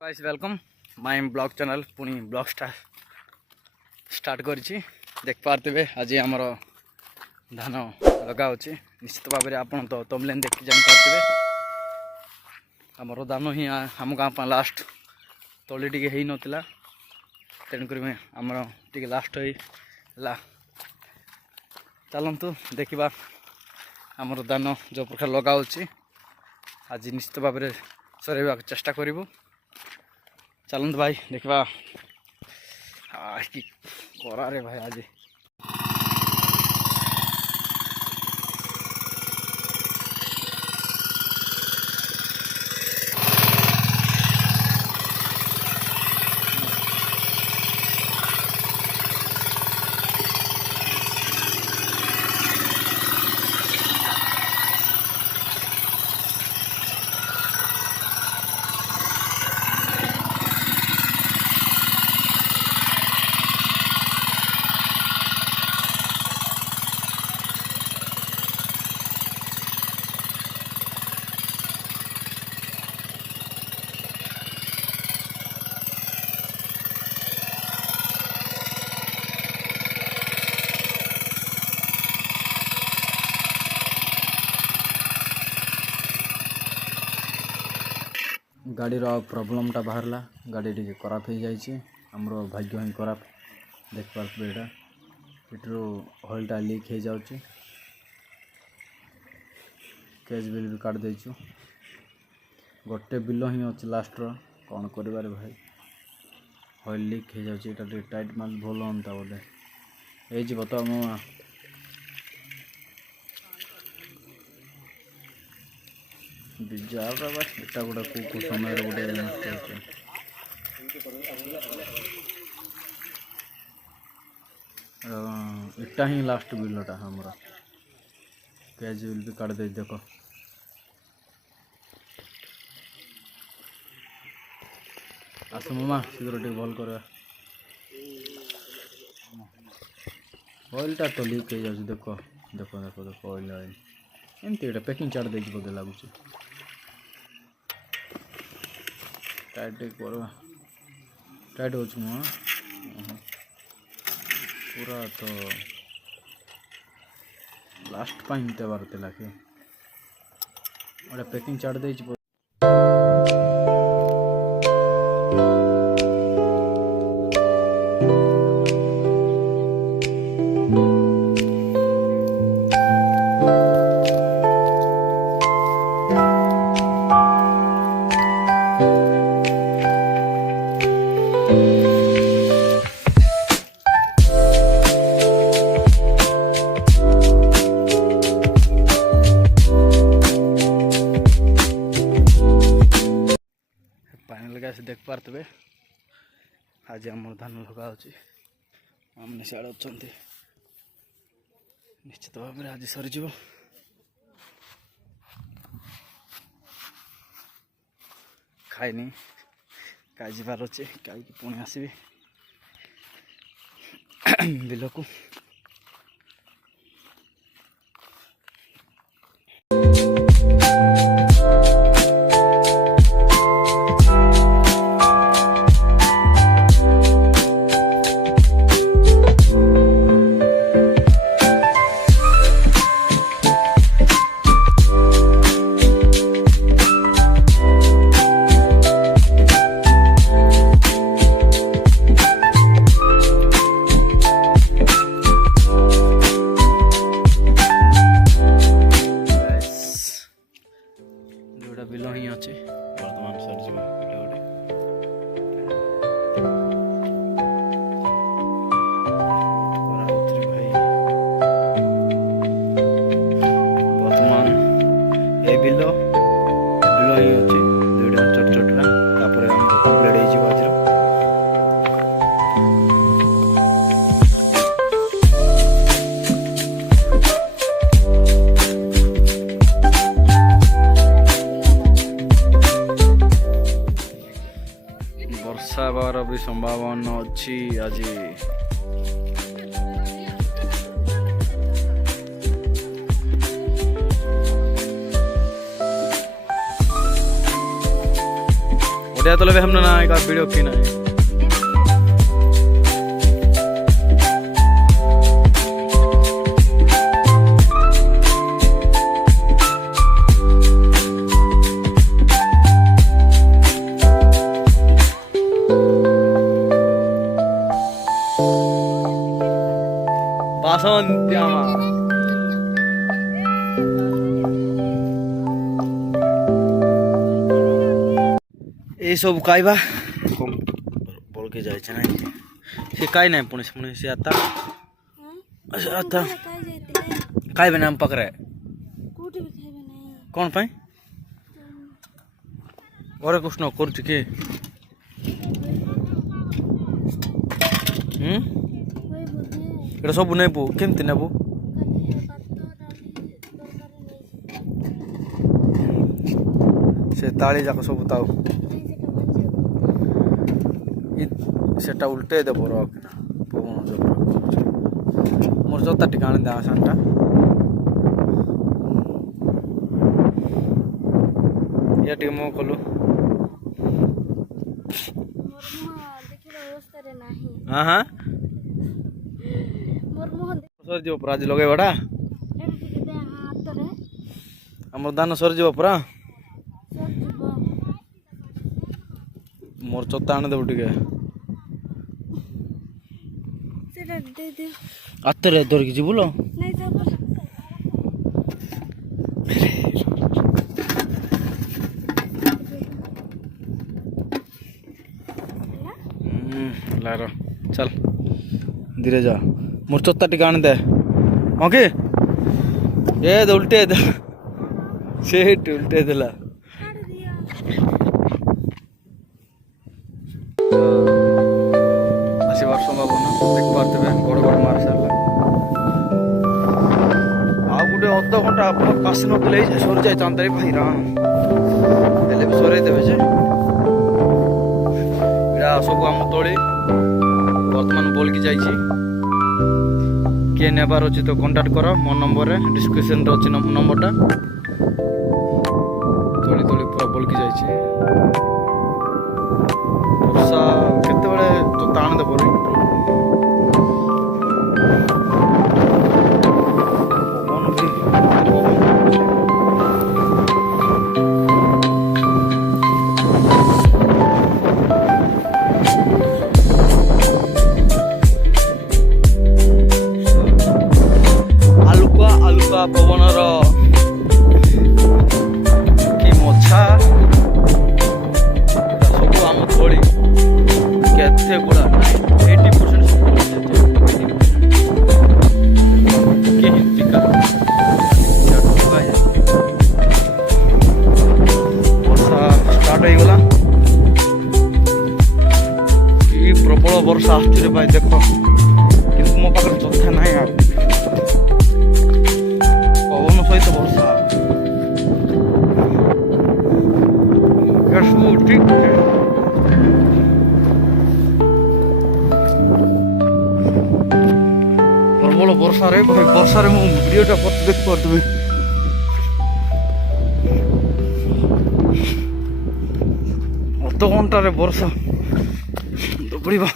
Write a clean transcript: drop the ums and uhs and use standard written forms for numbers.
Guys welcome my blog channel पुणी blog start करिछि देख पारते आज आमर धान लगा होछि निश्चित भाव में आपन तो तमलेन देखि जान पारते आमर धान ही आम गाँ लास्ट तली टिके हेई नथिला तेणुक आमर टिके लास्ट होइला चलतु देखा आमर धान जो प्रकार लगा होछि आज निश्चित भाव में सरेवा चेष्टा करूँ। चलते भाई देखा कि करा रे भाई आज गाड़ीर प्रॉब्लमटा बाहरला गाड़ी टी खराब हो जाए आमर भाग्य ही खराब देख पारे यहाँ इटू हॉलटा लीक हो जाऊँ केज बिल भी काट देचु गोटे बिल ही अच्छे लास्टर कौन कर भाई हॉल लीक हो जाए टाइट माल भल हाँ बोले हो तो मो बिजार इटा गोटे को समय गोटे इटा ही लास्ट बिलटा हमारा केज बिल भी काट दे देख आस मामा शीघ्र टे भल कर ऑयलटा तो लीक हो जाए देख देख देख देख ऑयल ऑयल एमती पैकिंग चार्ट दे बोधे लगुच टाइट कर टाइट हो पूरा तो लास्ट पाइन देवार थिला कि गोटे पैकिंग चार्ट दे देख पारे आज आम धान लगा आमने सियाड़े अच्छा निश्चित भाव में आज सरीज खाईनी खाई जाबार अच्छे खाई पुणी आसबि बिल को बिल ही अच्छे बर्तमान सरीज गोटे बर्तमान ए बिल ही अच्छे दुईटा छोट छोटा कम्प्लीट हो आज वर्षा हबार भी संभावना अच्छी आज ଓଡ଼ିଆ ତଲେ ବି हमने ना एक वीडियो की ना বাসন্তী আমার এইসব কাইবা কম বলকে যাইছে না সে কাই নাই পুনে পুনে সে আতা আতা কাইবে না পকরে কোন পাই ঘরে কুছ ন করছি কি এটা সব নেবো কেমতি নেবো সে তাଳି যাক ସବୁ তাও সেটা উল্টে দেবো রক না পবন মোর জোতা টিকে আনি দেওয়া সানটা ইয়া টিকে মো কলু হ্যাঁ হ্যাঁ ସରିଯିବ ପୁରା ଆଜି ଲଗେଇବାଟା ଆମର ଧାନ ସରିଯିବ ପୁରା ମୋର ଚତା ଆଣିଦେବୁ ଟିକେ ହାତରେ ଧରିକି ଯିବୁ ଲୋ लारो चल धीरे जा मोर चोत्ता टिका आने दे ओके ये उल्टे दे सेट उल्टे देला ଆସିବାର ସମ୍ଭାବନା ଦେଖିପାରୁଥିବେ ବଡ଼ ବଡ଼ ମାରି ସାରିଲା ଆଉ ଗୋଟେ ଅଧଘଣ୍ଟା କାଶି ନଥିଲେ ସରିଯାଏ ଚାନ୍ଦାରୀ ଭାଇରା ହେଲେ ବି ସରେଇ ଦେବେ ଯେ ଏଇଟା ସବୁ ଆମ ତଳି ବର୍ତ୍ତମାନ ବୋଲିକି ଯାଇଛି କିଏ ନେବାର ଅଛି ତ କଣ୍ଟାକ୍ଟ କର ମୋ ନମ୍ବରରେ ଡିସ୍କ୍ରିପ୍ସନରେ ଅଛି ନମ୍ବରଟା ତଳି ତଳି ପୁରା ବୋଲିକି ଯାଇଛି ବର୍ଷା କେତେବେଳେ ତ ତାଣ ଦେବ ପବନର କି ମଛା ସବୁ ଆମ ତଳି କେତେ ଗୁଡ଼ା 80% କି ହିନ୍ଦିକା ବର୍ଷା ଷ୍ଟାର୍ଟ ହେଇଗଲା କି ପ୍ରବଳ ବର୍ଷା ଆସୁଛି ରେ ଭାଇ ଦେଖ କିନ୍ତୁ ମୋ ପାଖରେ ଚଥା ନାହିଁ ଆଉ ସହିତ ବର୍ଷା ଠିକ ପ୍ରବଳ ବର୍ଷାରେ ବର୍ଷାରେ ମୁଁ ଭିଡ଼ିଓଟା ଦେଖିପାରୁଥିବି ଅଧଘଣ୍ଟାରେ ବର୍ଷା ଦୌଡ଼ିବା